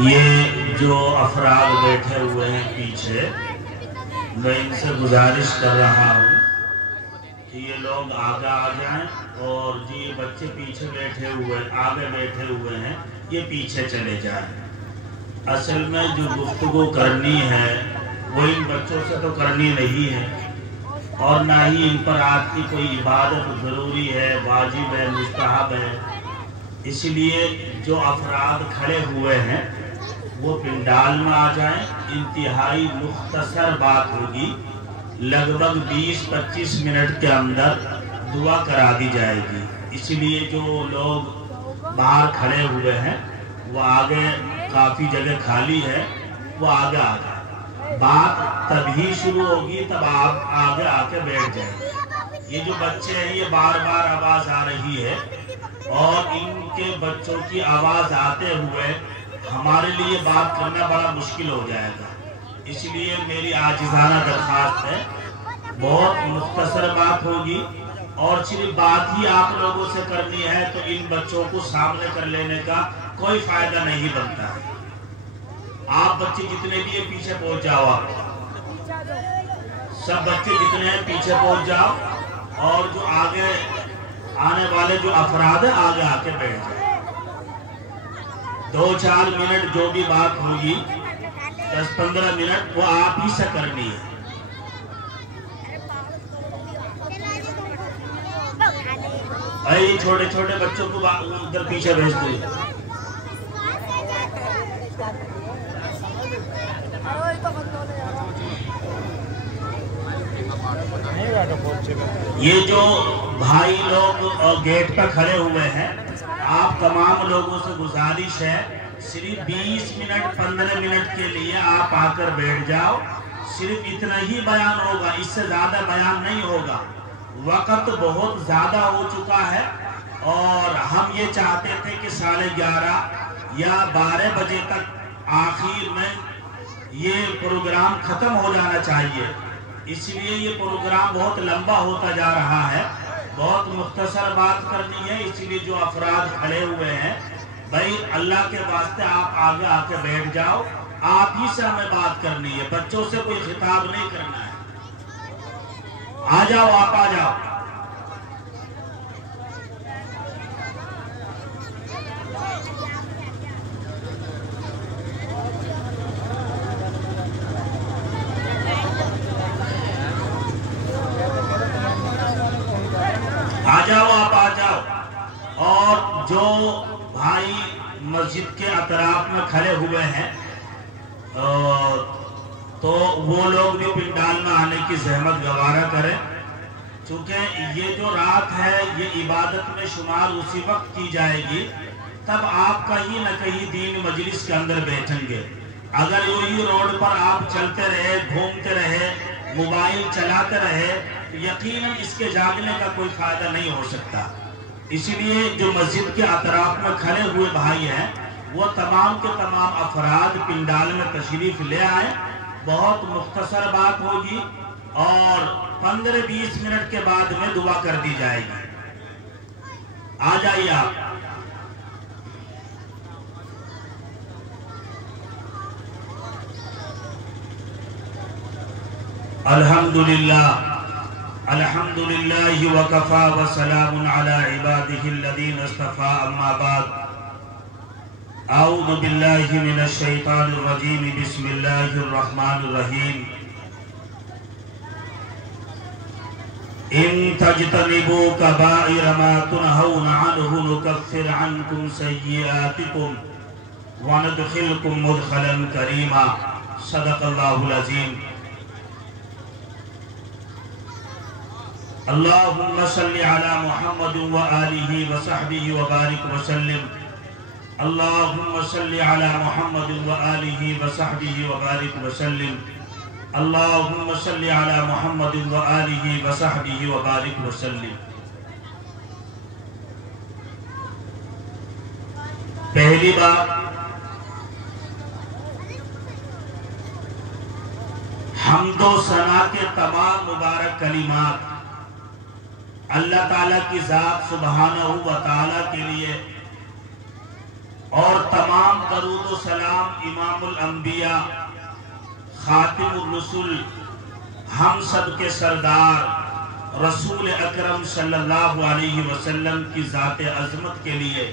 یہ جو افراد بیٹھے ہوئے ہیں پیچھے، میں ان سے گزارش کر رہا ہوں کہ یہ لوگ آگے آ جائیں، اور جو یہ بچے پیچھے بیٹھے ہوئے آگے بیٹھے ہوئے ہیں یہ پیچھے چلے جائیں۔ اصل میں جو گفتگو کرنی ہے وہ ان بچوں سے تو کرنی نہیں ہے، اور نہ ہی ان پر آپ کی کوئی عبادت ضروری ہے، واجب ہے، مستحب ہے۔ اس لیے جو افراد کھڑے ہوئے ہیں وہ پنڈال میں آ جائیں۔ انتہائی مختصر بات ہوگی، لگ بھگ 20-25 منٹ کے اندر دعا کرا دی جائے گی۔ اس لیے جو لوگ باہر کھڑے ہوئے ہیں وہ آگے، کافی جگہ خالی ہے، وہ آگے آ جائیں۔ بات تبھی شروع ہوگی تب آپ آگے آ کے بیٹھ جائیں۔ یہ جو بچے ہیں یہ بار بار آواز آ رہی ہے، اور ان کے بچوں کی آواز آتے ہوئے ہمارے لیے بات کرنا بڑا مشکل ہو جائے گا۔ اس لیے میری عاجزانہ درخواست ہے، بہت مختصر بات ہوگی، اور صرف بات ہی آپ لوگوں سے کرنی ہے تو ان بچوں کو سامنے کر لینے کا کوئی فائدہ نہیں بنتا ہے۔ آپ بچے جتنے بھی ہیں پیچھے پہنچ جاؤ، آپ سب بچے جتنے ہیں پیچھے پہنچ جاؤ، اور جو آگے آنے والے جو افراد ہیں آگے آ کے بیٹھ جائیں۔ 2-4 منٹ جو بھی بات ہوگی، 10-15 منٹ وہ آپ ہی سے کرنی ہے۔ اے چھوٹے چھوٹے بچوں کو ادھر پیچھے بھیج دو۔ یہ جو بھائی لوگ گیٹ پر کھڑے ہوئے ہیں، آپ تمام لوگوں سے گزارش ہے، صرف 20 منٹ 15 منٹ کے لیے آپ آ کر بیٹھ جاؤ۔ صرف اتنا ہی بیان ہوگا، اس سے زیادہ بیان نہیں ہوگا۔ وقت بہت زیادہ ہو چکا ہے، اور ہم یہ چاہتے تھے کہ 11:30 یا 12 بجے تک آخر میں یہ پروگرام ختم ہو جانا چاہیے۔ اس لیے یہ پروگرام بہت لمبا ہوتا جا رہا ہے، بہت مختصر بات کرنی ہے۔ اس لیے جو افراد کھڑے ہوئے ہیں، بھائی اللہ کے واسطے آپ آگے آ کے بیٹھ جاؤ، آپ ہی سے ہمیں بات کرنی ہے، بچوں سے کوئی خطاب نہیں کرنا ہے۔ آ جاؤ، آپ آ جاؤ۔ آ جاؤ، آپ آ جاؤ۔ اور جو بھائی مسجد کے اطراف میں کھڑے ہوئے ہیں تو وہ لوگ بھی پنڈال میں آنے کی زحمت گوارا کریں، چونکہ یہ جو رات ہے یہ عبادت میں شمار اسی وقت کی جائے گی تب آپ کہیں نہ کہیں دین مجلس کے اندر بیٹھیں گے۔ اگر یہی روڈ پر آپ چلتے رہے، گھومتے رہے، موبائل چلاتے رہے تو یقیناً اس کے جاگنے کا کوئی فائدہ نہیں ہو سکتا۔ اسی لیے جو مسجد کے اطراف میں کھڑے ہوئے بھائی ہیں وہ تمام کے تمام افراد پنڈال میں تشریف لے آئیں۔ بہت مختصر بات ہوگی، اور 15-20 منٹ کے بعد میں دعا کر دی جائے گی۔ آ جائیے آپ۔ الحمدللہ الحمدللہ وکفا وسلام علی عبادہ الذین اصطفیٰ، اما بعد، اعوذ باللہ من الشیطان الرجیم، بسم اللہ الرحمن الرحیم۔ ان تجتنبوا کبائر ما تنہون عنہ نکفر عنکم سیئاتکم وندخلکم مدخلا کریما، صدق اللہ العظیم۔ اللہم صلی علی محمد وآلہ وصحبہ وبارک وسلم۔ اللہم صلی علی محمد وآلہ وصحبہ وبارک وسلم۔ اللہم صلی علی محمد وآلہ وصحبہ وبارک وسلم۔ پہلی بات، حمد و ثنا کے تمام مبارک کلمات اللہ تعالیٰ کی ذات سبحانہ و تعالیٰ کے لیے اور تمام درود و سلام امام الانبیاء خاتم الرسل ہم سب کے سردار رسول اکرم صلی اللہ علیہ وسلم کی ذات عظمت کے لیے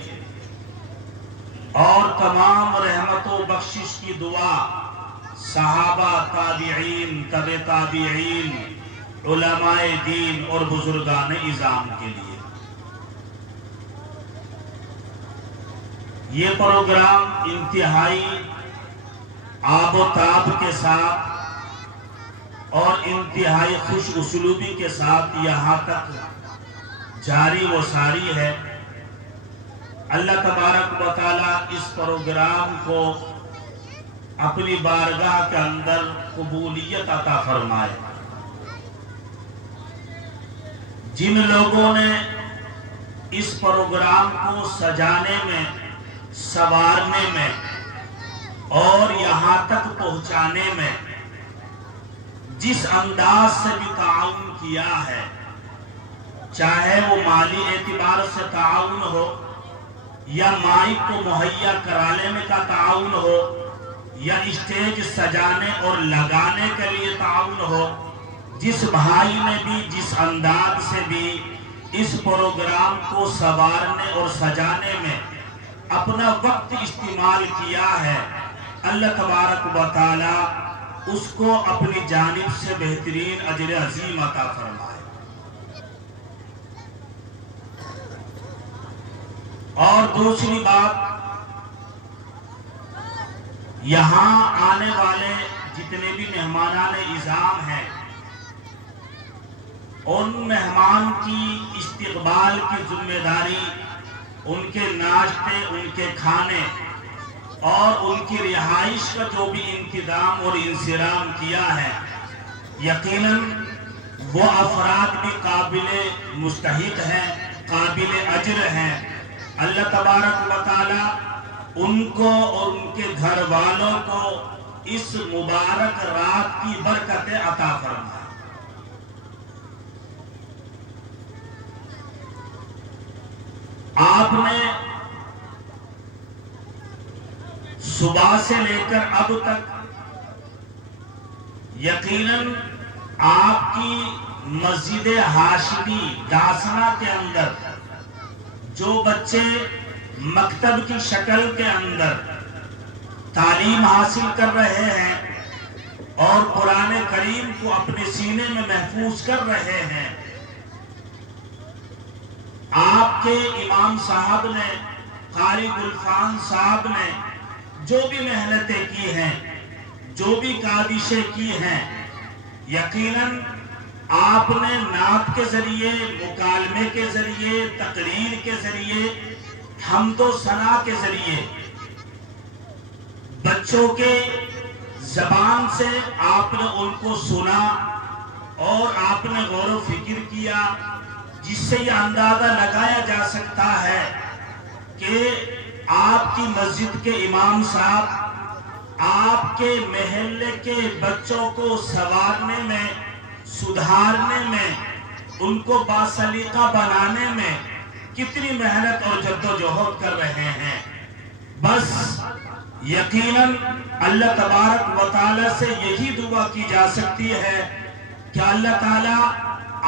اور تمام رحمت و بخشش کی دعا صحابہ، تابعین، تبع تابعین، علماء دین اور بزرگان اعظام کے لیے۔ یہ پروگرام انتہائی آب و تاب کے ساتھ اور انتہائی خوش اسلوبی کے ساتھ یہاں تک جاری و ساری ہے۔ اللہ تبارک و تعالیٰ اس پروگرام کو اپنی بارگاہ کے اندر قبولیت عطا فرمائے۔ جن لوگوں نے اس پروگرام کو سجانے میں، سنوارنے میں اور یہاں تک پہنچانے میں جس انداز سے بھی تعاون کیا ہے، چاہے وہ مالی اعتبار سے تعاون ہو یا مائک کو مہیا کرانے میں کا تعاون ہو یا اسٹیج سجانے اور لگانے کے لیے تعاون ہو، جس بھائی نے بھی جس انداز سے بھی اس پروگرام کو سنوارنے اور سجانے میں اپنا وقت استعمال کیا ہے، اللہ تبارک و تعالی اس کو اپنی جانب سے بہترین اجر عظیم عطا فرمائے۔ اور دوسری بات، یہاں آنے والے جتنے بھی مہمانان اعظام ہیں، ان مہمان کی استقبال کی ذمہ داری، ان کے ناشتے، ان کے کھانے اور ان کی رہائش کا جو بھی انتظام اور انصرام کیا ہے، یقیناً وہ افراد بھی قابل مستحق ہیں، قابل اجر ہیں۔ اللہ تبارک و تعالی ان کو اور ان کے گھر والوں کو اس مبارک رات کی برکتیں عطا فرمائے۔ آپ نے صبح سے لے کر اب تک یقیناً آپ کی مسجد ہاشمی داسنا کے اندر جو بچے مکتب کی شکل کے اندر تعلیم حاصل کر رہے ہیں اور قرآن کریم کو اپنے سینے میں محفوظ کر رہے ہیں، آپ کے امام صاحب نے، قاری گلفان صاحب نے جو بھی محنتیں کی ہیں، جو بھی کاوشیں کی ہیں، یقیناً آپ نے نعت کے ذریعے، مکالمے کے ذریعے، تقریر کے ذریعے، حمد و ثنا کے ذریعے بچوں کے زبان سے آپ نے ان کو سنا اور آپ نے غور و فکر کیا، جس سے یہ اندازہ لگایا جا سکتا ہے کہ آپ کی مسجد کے امام صاحب آپ کے محلے کے بچوں کو سنوارنے میں، سدھارنے میں، ان کو باسلیقہ بنانے میں کتنی محنت اور جدوجہد کر رہے ہیں۔ بس یقیناً اللہ تبارک و تعالی سے یہی دعا کی جا سکتی ہے کہ اللہ تعالیٰ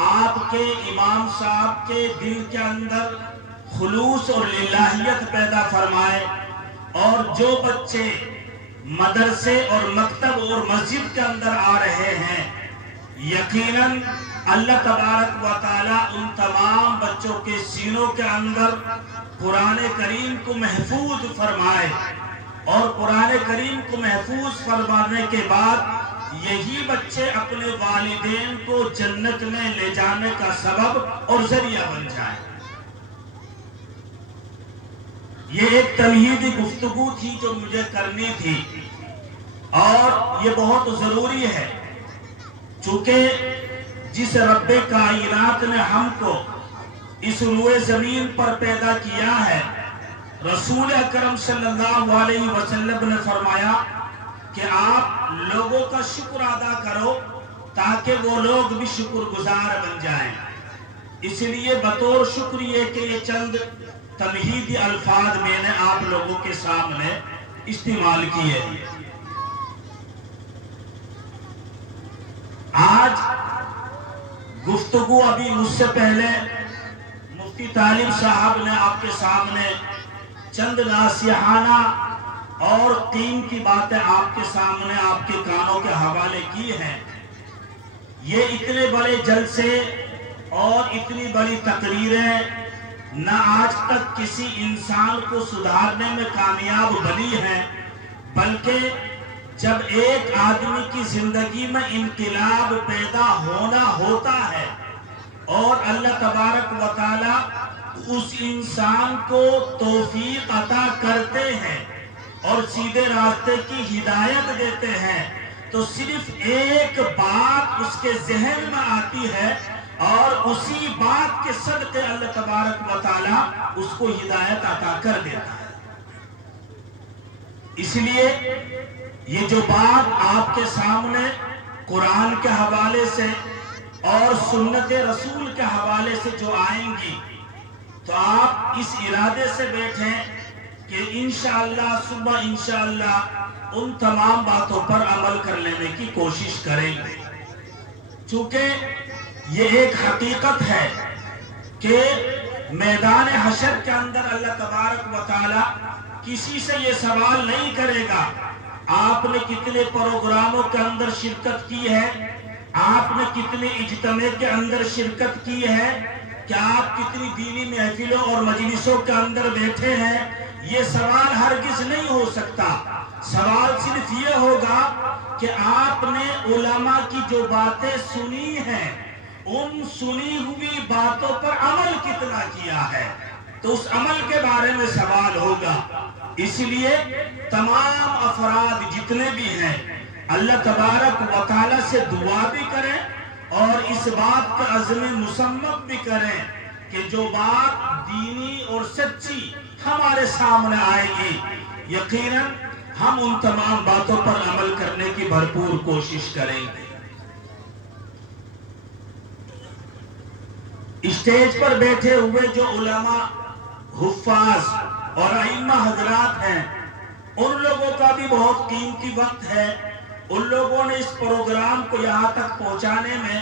آپ کے امام صاحب کے دل کے اندر خلوص اور للہیت پیدا فرمائے، اور جو بچے مدرسے اور مکتب اور مسجد کے اندر آ رہے ہیں، یقیناً اللہ تبارک و تعالیٰ ان تمام بچوں کے سینوں کے اندر قرآن کریم کو محفوظ فرمائے، اور قرآن کریم کو محفوظ فرمانے کے بعد یہی بچے اپنے والدین کو جنت میں لے جانے کا سبب اور ذریعہ بن جائیں۔ یہ ایک تمہیدی گفتگو تھی جو مجھے کرنی تھی، اور یہ بہت ضروری ہے، چونکہ جس رب کائنات نے ہم کو اس روئے زمین پر پیدا کیا ہے، رسول اکرم صلی اللہ علیہ وسلم نے فرمایا کہ آپ لوگوں کا شکر ادا کرو تاکہ وہ لوگ بھی شکر گزار بن جائیں۔ اس لیے بطور شکریہ کہ یہ چند تمہیدی الفاظ میں نے آپ لوگوں کے سامنے استعمال کیے۔ آج گفتگو ابھی مجھ سے پہلے مفتی طالب صاحب نے آپ کے سامنے چند ناصحانہ اور قیمتی باتیں آپ کے سامنے آپ کے کانوں کے حوالے کی ہیں۔ یہ اتنے بڑے جلسے اور اتنی بڑی تقریریں نہ آج تک کسی انسان کو سدھارنے میں کامیاب بنی ہیں، بلکہ جب ایک آدمی کی زندگی میں انقلاب پیدا ہونا ہوتا ہے اور اللہ تبارک و تعالی اس انسان کو توفیق عطا کرتے ہیں اور سیدھے راستے کی ہدایت دیتے ہیں، تو صرف ایک بات اس کے ذہن میں آتی ہے اور اسی بات کے صدقے اللہ تبارک و تعالی اس کو ہدایت عطا کر دیتا ہے۔ اس لیے یہ جو بات آپ کے سامنے قرآن کے حوالے سے اور سنت رسول کے حوالے سے جو آئیں گی، تو آپ اس ارادے سے بیٹھیں کہ انشاءاللہ صبح انشاءاللہ ان تمام باتوں پر عمل کر لینے کی کوشش کریں گے، چونکہ یہ ایک حقیقت ہے کہ میدان حشر کے اندر اللہ تبارک و تعالی کسی سے یہ سوال نہیں کرے گا آپ نے کتنے پروگراموں کے اندر شرکت کی ہے، آپ نے کتنے اجتماع کے اندر شرکت کی ہے، کیا آپ کتنی دینی محفلوں اور مجلسوں کے اندر بیٹھے ہیں۔ یہ سوال ہرگز نہیں ہو سکتا۔ سوال صرف یہ ہوگا کہ آپ نے علماء کی جو باتیں سنی ہیں ان سنی ہوئی باتوں پر عمل کتنا کیا ہے، تو اس عمل کے بارے میں سوال ہوگا۔ اس لیے تمام افراد جتنے بھی ہیں اللہ تبارک و تعالی سے دعا بھی کریں اور اس بات کا عزم مصمم بھی کریں کہ جو بات دینی اور سچی ہمارے سامنے آئے گی یقیناً ہم ان تمام باتوں پر عمل کرنے کی بھرپور کوشش کریں گے۔ اسٹیج پر بیٹھے ہوئے جو علماء، حفاظ اور ائمہ حضرات ہیں، ان لوگوں کا بھی بہت قیمتی وقت ہے۔ ان لوگوں نے اس پروگرام کو یہاں تک پہنچانے میں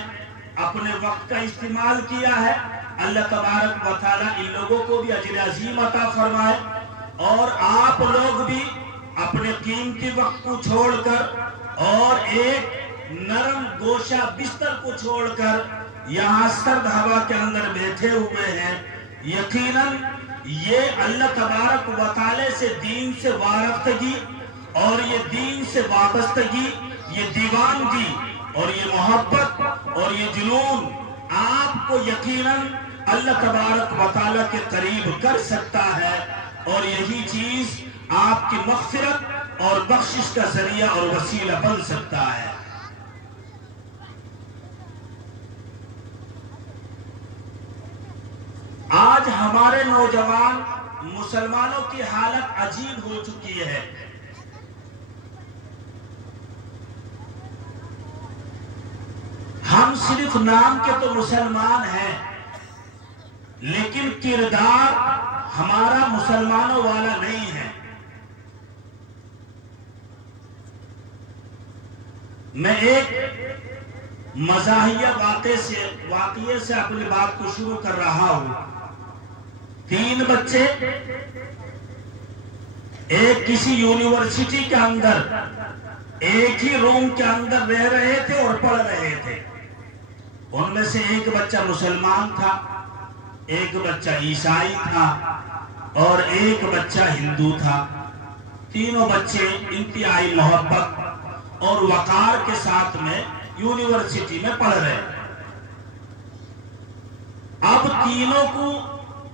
اپنے وقت کا استعمال کیا ہے۔ اللہ تبارک و تعالی ان لوگوں کو بھی اجر عظیم عطا فرمائے، اور آپ لوگ بھی اپنے قیمتی وقت کو چھوڑ کر اور ایک نرم گوشہ بستر کو چھوڑ کر یہاں سرد ہوا کے اندر بیٹھے ہوئے ہیں۔ یقیناً یہ اللہ تبارک و تعالی سے دین سے وابستگی اور یہ دین سے وابستگی، یہ دیوانگی اور یہ محبت اور یہ جنون آپ کو یقیناً اللہ تبارک و تعالی کے قریب کر سکتا ہے، اور یہی چیز آپ کی مغفرت اور بخشش کا ذریعہ اور وسیلہ بن سکتا ہے۔ آج ہمارے نوجوان مسلمانوں کی حالت عجیب ہو چکی ہے۔ ہم صرف نام کے تو مسلمان ہیں، لیکن کردار ہمارا مسلمانوں والا نہیں ہے۔ میں ایک مزاحیہ واقعے سے اپنی بات کو شروع کر رہا ہوں۔ 3 بچے ایک کسی یونیورسٹی کے اندر ایک ہی روم کے اندر رہ رہے تھے اور پڑھ رہے تھے۔ ان میں سے ایک بچہ مسلمان تھا، ایک بچہ عیسائی تھا اور ایک بچہ ہندو تھا۔ تینوں بچے انتہائی محبت اور وقار کے ساتھ میں یونیورسٹی میں پڑھ رہے ہیں۔ اب تینوں کو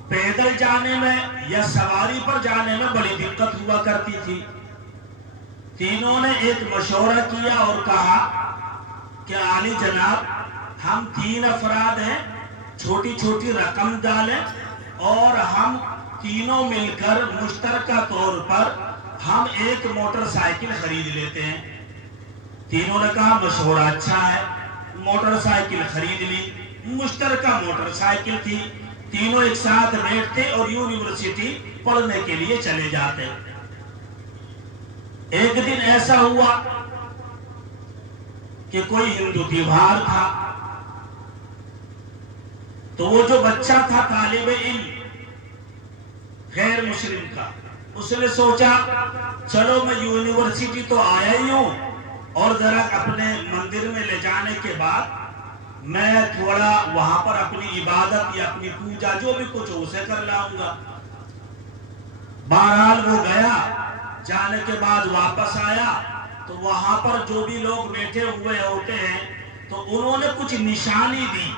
پیدل جانے میں یا سواری پر جانے میں بڑی دقت ہوا کرتی تھی۔ تینوں نے ایک مشورہ کیا اور کہا کہ عالی جناب ہم 3 افراد ہیں، چھوٹی چھوٹی رقم ڈالیں اور ہم تینوں مل کر مشترکہ طور پر ہم ایک موٹر سائیکل خرید لیتے ہیں۔ تینوں نے کہا مشورہ اچھا ہے، موٹر سائیکل خرید لی۔ مشترکہ موٹر سائیکل تھی، تینوں ایک ساتھ بیٹھتے اور یونیورسٹی پڑھنے کے لیے چلے جاتے۔ ایک دن ایسا ہوا کہ کوئی ہندو تہوار تھا، تو وہ جو بچہ تھا طالب علم غیر مسلم کا، اس نے سوچا چلو میں یونیورسٹی تو آیا ہی ہوں، اور ذرا اپنے مندر میں لے جانے کے بعد میں تھوڑا وہاں پر اپنی عبادت یا اپنی پوجا جو بھی کچھ اسے کر لاؤں گا۔ بہرحال وہ گیا، جانے کے بعد واپس آیا تو وہاں پر جو بھی لوگ بیٹھے ہوئے ہوتے ہیں تو انہوں نے کچھ نشانی دی،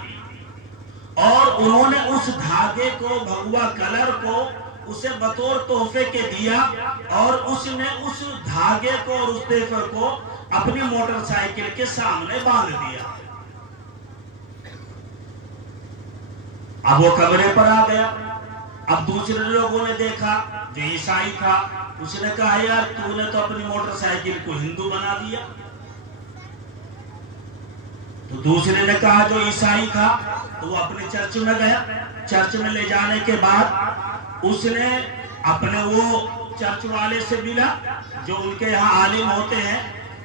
اور انہوں نے اس دھاگے کو، بھگوا کلر کو اسے بطور تحفے کے دیا، اور اس نے اس دھاگے کو اور اس پیپر کو اپنی موٹر سائیکل کے سامنے باندھ دیا۔ اب وہ کمرے پر آ گیا۔ اب دوسرے لوگوں نے دیکھا، جو عیسائی تھا اس نے کہا یار تو نے تو اپنی موٹر سائیکل کو ہندو بنا دیا۔ تو دوسرے نے کہا جو عیسائی تھا، تو وہ اپنے چرچ میں گیا۔ چرچ میں لے جانے کے بعد اس نے اپنے وہ چرچ والے سے ملا جو ان کے یہاں عالم ہوتے ہیں،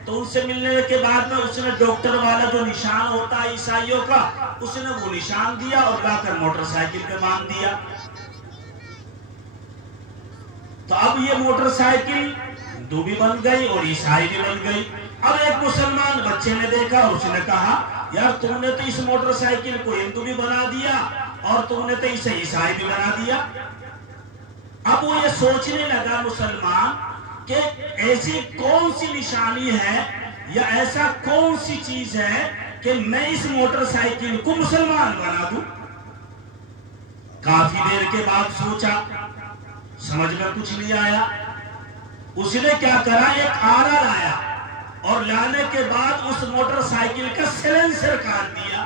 تو ان سے ملنے کے بعد میں اس نے ڈاکٹر والا جو نشان ہوتا ہے عیسائیوں کا، اس نے وہ نشان دیا اور لا کر موٹر سائیکل پہ باندھ دیا۔ تو اب یہ موٹر سائیکل ہندو بھی بن گئی اور عیسائی بھی بن گئی۔ اب ایک مسلمان بچے نے دیکھا، اس نے کہا یار تم نے تو اس موٹر سائیکل کو ہندو بھی بنا دیا اور تم نے تو اسے عیسائی بھی بنا دیا۔ اب وہ یہ سوچنے لگا مسلمان کہ ایسی کون سی نشانی ہے یا ایسا کون سی چیز ہے کہ میں اس موٹر سائیکل کو مسلمان بنا دوں۔ کافی دیر کے بعد سوچا، سمجھ میں کچھ نہیں آیا۔ اس نے کیا کرا، ایک آرا لایا اور لانے کے بعد اس موٹر سائیکل کا سیلنسر کاٹ دیا،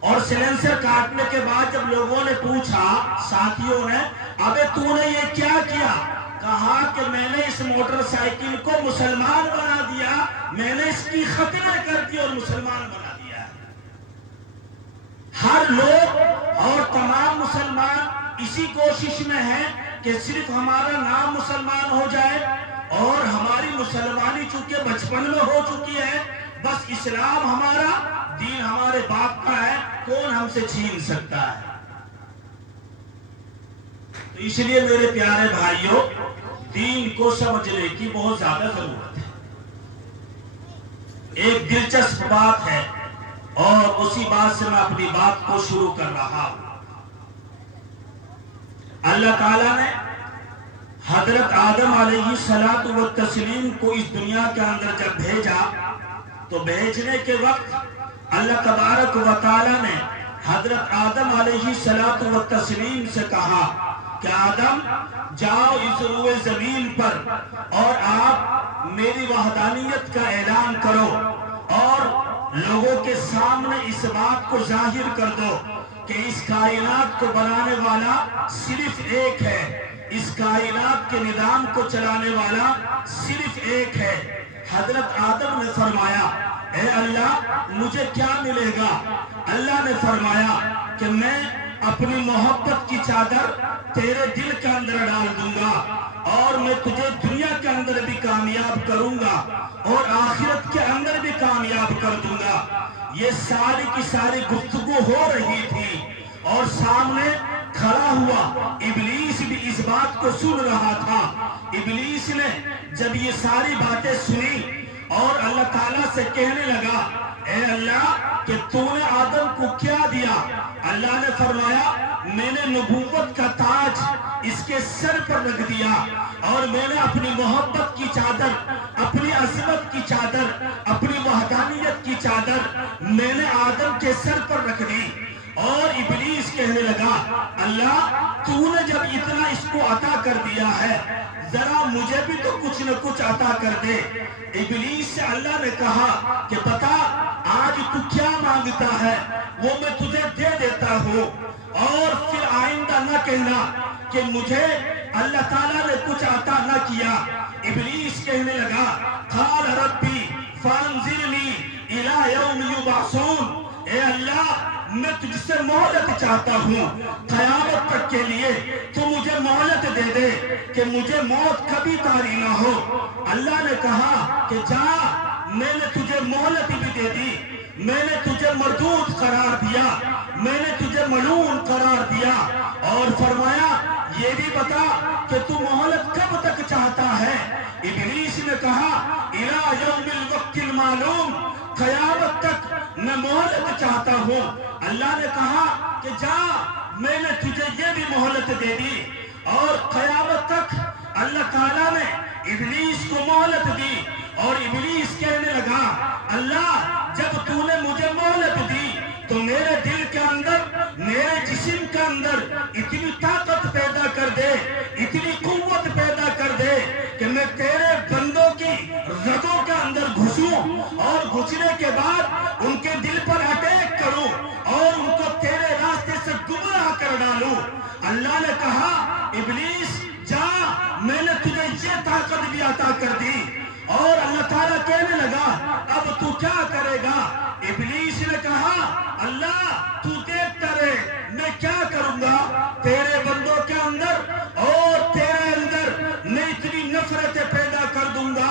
اور سیلنسر کاٹنے کے بعد جب لوگوں نے پوچھا، ساتھیوں نے، ابے تو نے یہ کیا کیا؟ کہا کہ میں نے اس موٹر سائیکل کو مسلمان بنا دیا، میں نے اس کی ختنہ کر دی اور مسلمان بنا دیا۔ ہر لوگ اور تمام مسلمان اسی کوشش میں ہیں کہ صرف ہمارا نام مسلمان ہو جائے، اور ہماری مسلمانی چونکہ بچپن میں ہو چکی ہے، بس اسلام ہمارا دین ہمارے باپ کا ہے، کون ہم سے چھین سکتا ہے۔ تو اس لیے میرے پیارے بھائیوں، دین کو سمجھنے کی بہت زیادہ ضرورت ہے۔ ایک دلچسپ بات ہے اور اسی بات سے میں اپنی بات کو شروع کر رہا ہوں۔ اللہ تعالیٰ نے حضرت آدم علیہ السلام کو اس دنیا کے اندر جب بھیجا تو بھیجنے کے وقت اللہ تبارک و تعالیٰ نے حضرت آدم علیہ السلام سے کہا کہ آدم جاؤ اس روئے زمین پر اور آپ میری وحدانیت کا اعلان کرو، اور لوگوں کے سامنے اس بات کو ظاہر کر دو کہ اس کائنات کو بنانے والا صرف ایک ہے، اس کائنات کے نظام کو چلانے والا صرف ایک ہے۔ حضرت آدم نے فرمایا اے اللہ مجھے کیا ملے گا؟ اللہ نے فرمایا کہ میں اپنی محبت کی چادر تیرے دل کے اندر ڈال دوں گا، اور میں تجھے دنیا کے اندر بھی کامیاب کروں گا اور آخرت کے اندر بھی کامیاب کر دوں گا۔ یہ ساری کی ساری گفتگو ہو رہی تھی، اور سامنے کھڑا ہوا ابلیس بھی اس بات کو سن رہا تھا۔ ابلیس نے جب یہ ساری باتیں سنی اور اللہ تعالیٰ سے کہنے لگا اے اللہ کہ تو نے آدم کو کیا دیا؟ اللہ نے فرمایا میں نے نبوت کا تاج اس کے سر پر رکھ دیا، اور میں نے اپنی محبت کی چادر، اپنی عظمت کی چادر، اپنی وحدانیت کی چادر میں نے آدم کے سر پر رکھ دی۔ اور ابلیس کہنے لگا اللہ تو نے جب اتنا اس کو عطا کر دیا ہے، ذرا مجھے بھی تو کچھ نہ کچھ عطا کر دے۔ ابلیس سے اللہ نے کہا کہ بتا آج تو کیا مانگتا ہے، وہ میں تجھے دے دیتا ہوں، اور پھر آئندہ نہ کہنا کہ مجھے اللہ تعالیٰ نے کچھ عطا نہ کیا۔ ابلیس کہنے لگا قال ربی فانظرنی الی یوم یبعثون، اے اللہ میں تجھ سے مہلت چاہتا ہوں قیامت تک کے لیے، تو مجھے مہلت دے دے کہ مجھے موت کبھی طاری نہ ہو۔ اللہ نے کہا کہ جا، میں نے تجھے مہلت بھی دے دی، میں نے تجھے مردود قرار دیا، میں نے تجھے ملعون قرار دیا، اور فرمایا یہ بھی بتا کہ تو مہلت کب تک چاہتا ہے؟ ابلیس نے کہا الی یوم الوقت المعلوم، قیامت تک میں مہلت چاہتا ہوں۔ اللہ نے کہا کہ جا، میں نے تجھے یہ بھی مہلت دے دی، اور قیامت تک اللہ تعالیٰ نے ابلیس کو مہلت دی، اور ابلیس کہنے لگا اللہ جب تو نے مجھے مہلت دی تو میرے دل کے اندر، میرے جسم کے اندر اتنی طاقت پیدا کر دے، اتنی قوت پیدا کر دے کہ میں تیرے بندوں کی رگوں کے اندر گھسوں، اور گھسنے کے بعد ان کے دل پر اٹیک کروں، اور ان کو تیرے راستے سے گمراہ کر ڈالوں۔ اللہ نے کہا ابلیس جا، میں نے تجھے یہ طاقت بھی عطا کر دی۔ اور اللہ تعالیٰ کہنے لگا اب تو کیا کرے گا؟ ابلیس نے کہا اللہ تو دیکھتا رہے، میں کیا کروں گا؟ تیرے بندوں کے اندر اور تیرے اندر میں اتنی نفرتیں پیدا کر دوں گا،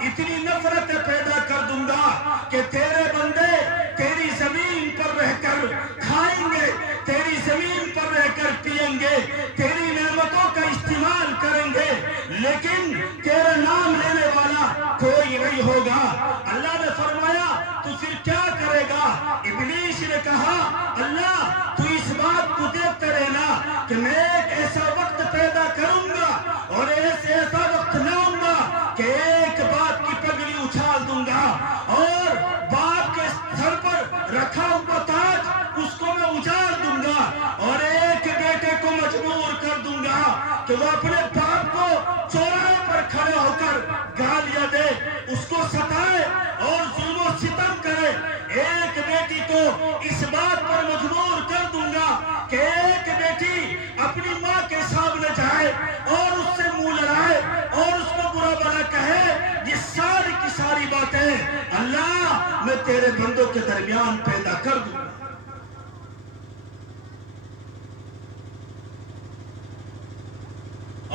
اتنی نفرتیں پیدا کر دوں گا کہ تیرے بندے تیری زمین پر رہ کر کھائیں گے، تیری زمین پر رہ کر پیئیں گے، تیری نعمتوں کا استعمال کریں گے، لیکن تیرا نام لینے والا کوئی نہیں ہوگا۔ اللہ نے فرمایا تو پھر کیا کرے گا؟ ابلیس نے کہا اللہ تو اس بات کو دیکھتے رہنا کہ میں ایک ایسا وقت پیدا کروں گا اور ایسا وقت لاؤں گا کہ ایک باپ کی پگڑی اچھال دوں گا، اور باپ کے سر پر رکھا ہوا تاج اس کو میں اجاڑ دوں گا، اور ایک بیٹے کو مجبور کر دوں گا کہ وہ اپنے باپ کو چوراہے پر کھڑے ہو کر گالیاں دے، اس کو ستائے اور ظلم و ستم کرے۔ ایک بیٹی کو اس بات پر مجبور کر دوں گا کہ ایک بیٹی اپنی ماں کے سامنے جائے اور اس سے منہ لڑائے اور اس کو برا بھلا کہے۔ یہ ساری کی ساری باتیں اللہ میں تیرے بندوں کے درمیان پیدا کر دوں گا۔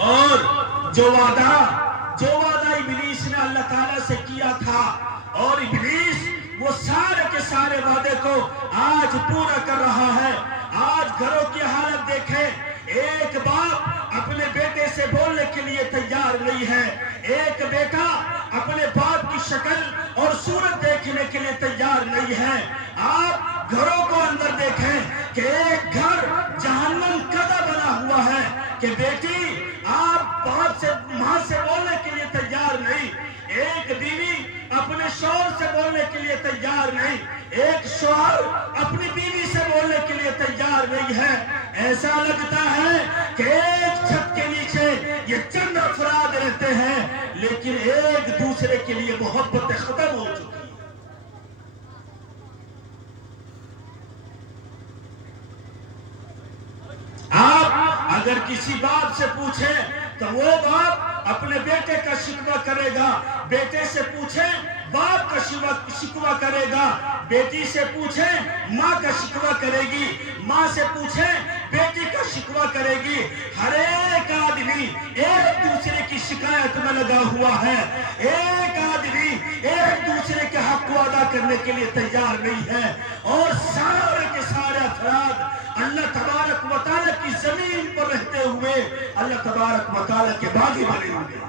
اور جو وعدہ ابلیس نے اللہ تعالیٰ سے کیا تھا، اور ابلیس وہ سارے کے سارے وعدے کو آج پورا کر رہا ہے۔ آج گھروں کی حالت دیکھیں، ایک باپ اپنے بیٹے سے بولنے کے لیے تیار نہیں ہے، ایک بیٹا اپنے باپ کی شکل اور صورت دیکھنے کے لیے تیار نہیں ہے۔ آپ گھروں کو اندر دیکھیں کہ ایک گھر جہنم قدہ بنا ہوا ہے کہ بیٹی آپ باپ سے، ماں سے بولنے کے لیے تیار نہیں، ایک بیوی اپنے شوہر سے بولنے کے لیے تیار نہیں، ایک شوہر اپنی بیوی سے بولنے کے لیے تیار نہیں ہے۔ ایسا لگتا ہے کہ ایک چھت کے نیچے یہ چند افراد رہتے ہیں، لیکن ایک دوسرے کے لیے محبت ختم ہو چکی ہے۔ آپ اگر کسی باپ سے پوچھیں تو وہ باپ اپنے بیٹے کا شکوہ کرے گا، بیٹے سے پوچھیں باپ کا شکوہ کرے گا، بیٹی سے پوچھیں ماں کا شکوہ کرے گی، ماں سے پوچھیں بیٹی کا شکوہ کرے گی۔ ہر ایک آدمی ایک دوسرے کی شکایت میں لگا ہوا ہے، ایک آدمی ایک دوسرے کے حق کو ادا کرنے کے لیے تیار نہیں ہے، اور سارے کے سارے افراد اللہ تبارک و تعالیٰ کی زمین پر رہتے ہوئے اللہ تبارک و تعالیٰ کے باغی بنے ہوئے۔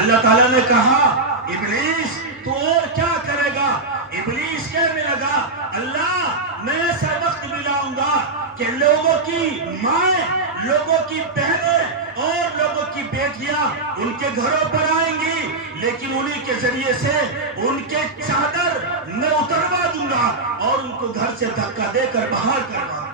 اللہ تعالیٰ نے کہا ابلیس تو اور کیا کرے گا؟ ابلیس کہنے لگا اللہ میں ایسا وقت ملاؤں گا کہ لوگوں کی مائیں، لوگوں کی بہنیں اور لوگوں کی بیٹیاں ان کے گھروں پر آئیں گی، لیکن انہی کے ذریعے سے ان کے چادر میں اتروا دوں گا اور ان کو گھر سے دھکا دے کر باہر کروا دوں گا۔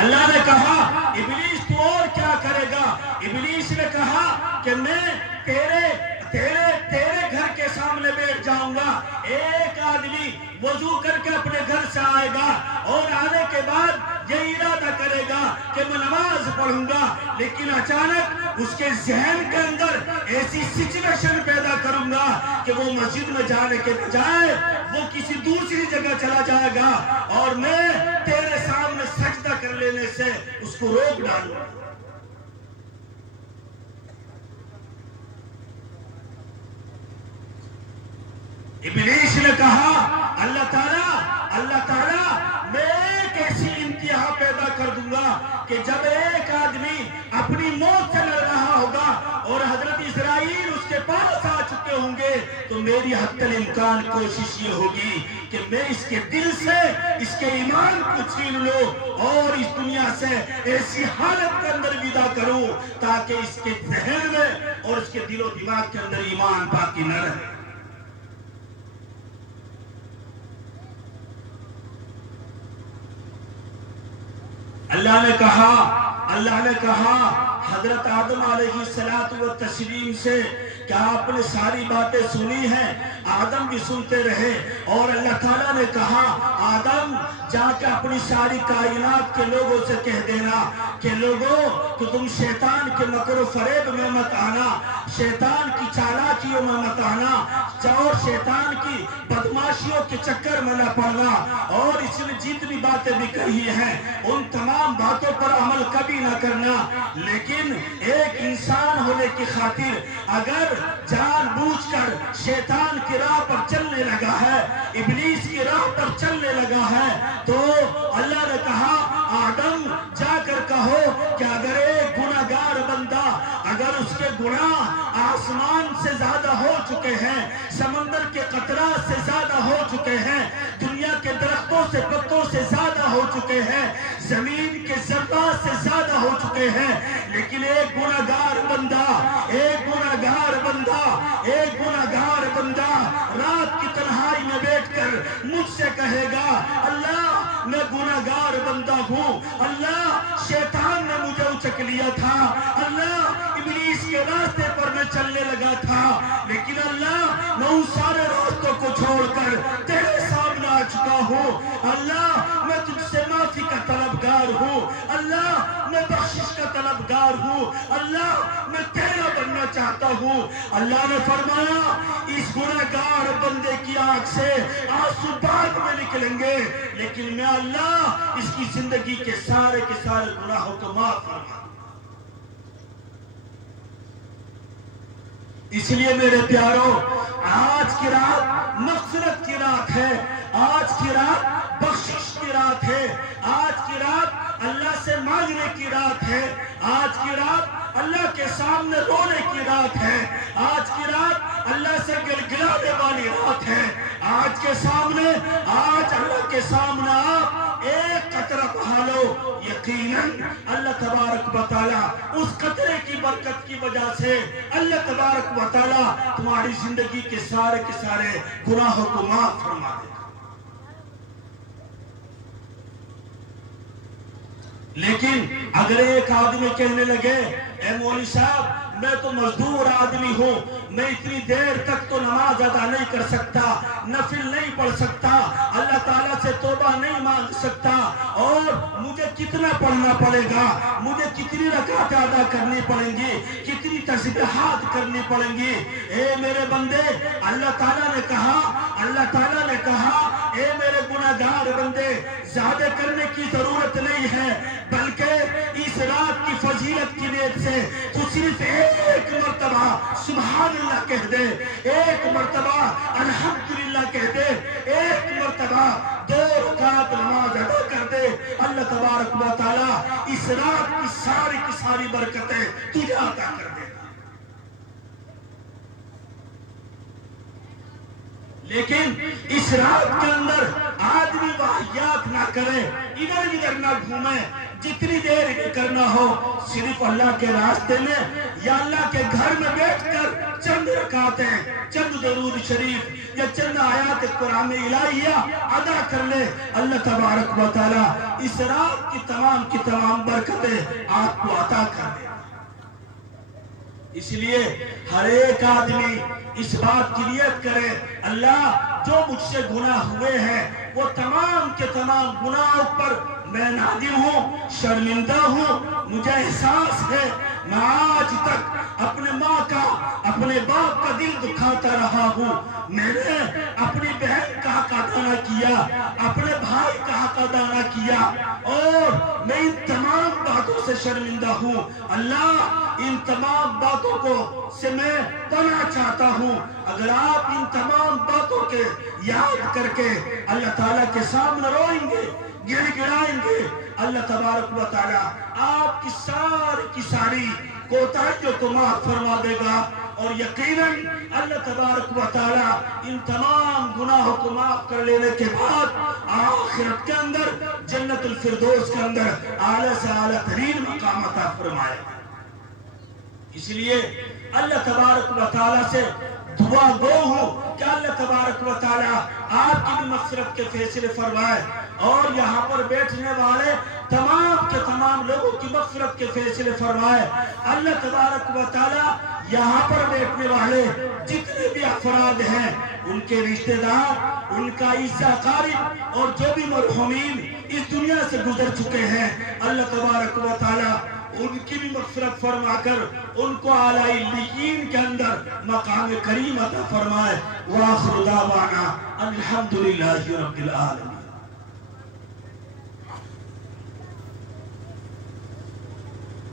اللہ نے کہا ابلیس تو اور کیا کرے گا؟ ابلیس نے کہا کہ میں تیرے گھر کے سامنے بیٹھ جاؤں گا، ایک آدمی وضو کر کے اپنے گھر سے آئے گا، اور آنے کے بعد یہ ارادہ کرے گا کہ میں نماز پڑھوں گا، لیکن اچانک اس کے ذہن کے اندر ایسی سچویشن پیدا کروں گا کہ وہ مسجد میں جانے کے بجائے وہ کسی دوسری جگہ چلا جائے گا اور میں تیرے سامنے سجدہ کر لینے سے اس کو روک ڈالوں گا۔ ابلیس نے کہا اللہ تعالیٰ میں ایک ایسی انتہا پیدا کر دوں گا کہ جب ایک آدمی اپنی موت سے لڑ رہا ہوگا اور حضرت اسرائیل اس کے پاس آ چکے ہوں گے تو میری حتی الامکان کوشش یہ ہوگی کہ میں اس کے دل سے اس کے ایمان کو چھین لو اور اس دنیا سے ایسی حالت کے اندر ودا کروں تاکہ اس کے ذہن میں اور اس کے دل و دماغ کے اندر ایمان باقی نہ رہے۔ اللہ نے کہا حضرت آدم علیہ السلام سے کیا آپ نے ساری باتیں سنی ہیں؟ آدم بھی سنتے رہے اور اللہ تعالیٰ نے کہا آدم جا کے اپنی ساری کائنات کے لوگوں سے کہہ دینا کہ لوگوں کہ تم شیطان کے مکر و فریب میں مت آنا، شیطان کی چالاکیوں میں مت آنا اور شیطان کی بدماشیوں کے چکر میں نہ پڑنا، اور اس نے جتنی باتیں بھی کہی ہیں ان تمام باتوں پر عمل کبھی نہ کرنا، لیکن ایک انسان ہونے کی خاطر اگر جان بوجھ کر شیطان کی راہ پر چلنے لگا ہے، ابلیس کی راہ پر چلنے لگا ہے، تو اللہ نے کہا آدم جا کر کہو کہ اگر ایک گناہگار بندہ اگر اس کے گناہ آسمان سے زیادہ ہو چکے ہیں، سمندر کے قطرات سے زیادہ ہو چکے ہیں، دنیا کے درختوں سے پتوں سے زیادہ ہو چکے ہیں، زمین کے ذرات سے زیادہ ہو چکے ہیں، لیکن ایک گناہگار بندہ رات کی تنہائی میں بیٹھ کر مجھ سے کہے گا اللہ میں گناہگار بندہ ہوں، اللہ شیطان نے مجھے اچک لیا تھا، اللہ ابلیس کے راستے پر میں چلنے لگا تھا، لیکن اللہ میں ان سارے راستوں کو چھوڑ کر تیرے سامنے آ چکا ہوں، اللہ میں تجھ سے معافی کا طلبگار ہوں، اللہ میں بخشش کا طلبگار ہوں، اللہ میں تیرا بننا چاہتا ہوں۔ اللہ نے فرمایا اس گناہگار بندے کی آنکھ سے آنسو بعد میں نکلیں گے، لیکن میں اللہ اس کی زندگی کے سارے گناہوں کو معاف فرما۔ اس لیے میرے پیاروں آج کی رات مغفرت کی رات ہے، آج کی رات بخشش کی رات ہے، آج کی رات اللہ سے مانگنے کی رات ہے، آج کی رات اللہ کے سامنے رونے کی رات ہے، آج کی رات اللہ سے گڑگڑانے والی رات ہے، آج اللہ کے سامنے آپ ایک قطرہ بہا لو، یقیناً اللہ تبارک و تعالیٰ اس قطرے کی برکت کی وجہ سے اللہ تبارک و تعالیٰ تمہاری زندگی کے سارے گناہوں کو معاف فرما دے۔ لیکن اگر ایک آدمی کہنے لگے اے مولوی صاحب میں تو مزدور آدمی ہوں، میں اتنی دیر تک تو نماز ادا نہیں کر سکتا، نفل نہیں پڑھ سکتا، اللہ تعالیٰ سے توبہ نہیں مانگ سکتا، اور مجھے کتنا پڑھنا پڑے گا، مجھے کتنی رکعتیں ادا کرنی پڑیں گی، کتنی تسبیحات کرنی پڑیں گی؟ اے میرے بندے اللہ تعالیٰ نے کہا اے میرے گناہگار بندے زیادہ کرنے کی ضرورت نہیں ہے، بلکہ اس رات کی فضیلت کی نیت سے تو صرف ایک مرتبہ سبحان اللہ کہہ دے، ایک مرتبہ الحمدللہ کہہ دے، ایک مرتبہ 2 رکعت نماز ادا کر دے، اللہ تبارک و تعالیٰ اس رات کی ساری برکتیں تجھے عطا کر دے گا۔ لیکن اس رات کے اندر آدمی واہیات نہ کرے، ادھر نہ گھومے، جتنی دیر کرنا ہو صرف اللہ کے راستے میں یا اللہ کے گھر میں بیٹھ کر چند رکعتیں، چند درود شریف یا چند آیات قرآن الہیہ ادا کر لے، اللہ تبارک و تعالیٰ اس رات کی تمام برکتیں آپ کو عطا کر دے۔ اس لیے ہر ایک آدمی اس بات کی نیت کرے اللہ جو مجھ سے گناہ ہوئے ہیں وہ تمام کے تمام گناہوں پر میں نادم ہوں، شرمندہ ہوں۔ مجھے احساس ہے میں آج تک اپنے ماں کا، اپنے باپ کا دل دکھاتا رہا ہوں، میں نے اپنی بہن کا حق ادا نہ کیا، اپنے بھائی کا حق ادا نہ کیا، اور میں ان تمام باتوں سے شرمندہ ہوں۔ اللہ ان تمام باتوں کو سے میں پناہ چاہتا ہوں۔ اگر آپ ان تمام باتوں کے یاد کر کے اللہ تعالیٰ کے سامنے روئیں گے، گڑ گڑائیں گے، اللہ تبارک و تعالیٰ آپ کی ساری کوتاہیوں کو معاف فرما دے گا، اور یقیناً اللہ تبارک و تعالیٰ ان تمام گناہوں کو معاف کر لینے کے بعد آخرت کے اندر جنت الفردوس کے اندر اعلیٰ سے اعلیٰ ترین مقام عطا فرمائے۔ اس لیے اللہ تبارک و تعالیٰ سے دعا گو ہوں کہ اللہ تبارک و تعالیٰ آپ کی بھی مغفرت کے فیصلے فرمائے، اور یہاں پر بیٹھنے والے تمام کے تمام لوگوں کی مغفرت کے فیصلے فرمائے۔ اللہ تبارک و تعالیٰ یہاں پر بیٹھنے والے جتنے بھی افراد ہیں، ان کے رشتہ دار، ان کا عزیز اقارب اور جو بھی مرحومین اس دنیا سے گزر چکے ہیں، اللہ تبارک و تعالیٰ ان کی بھی مغفرت فرما کر ان کو اعلیٰ علیین کے اندر مقام کریم عطا فرمائے۔ وآخر دعوانا الحمدللہ رب العالمین۔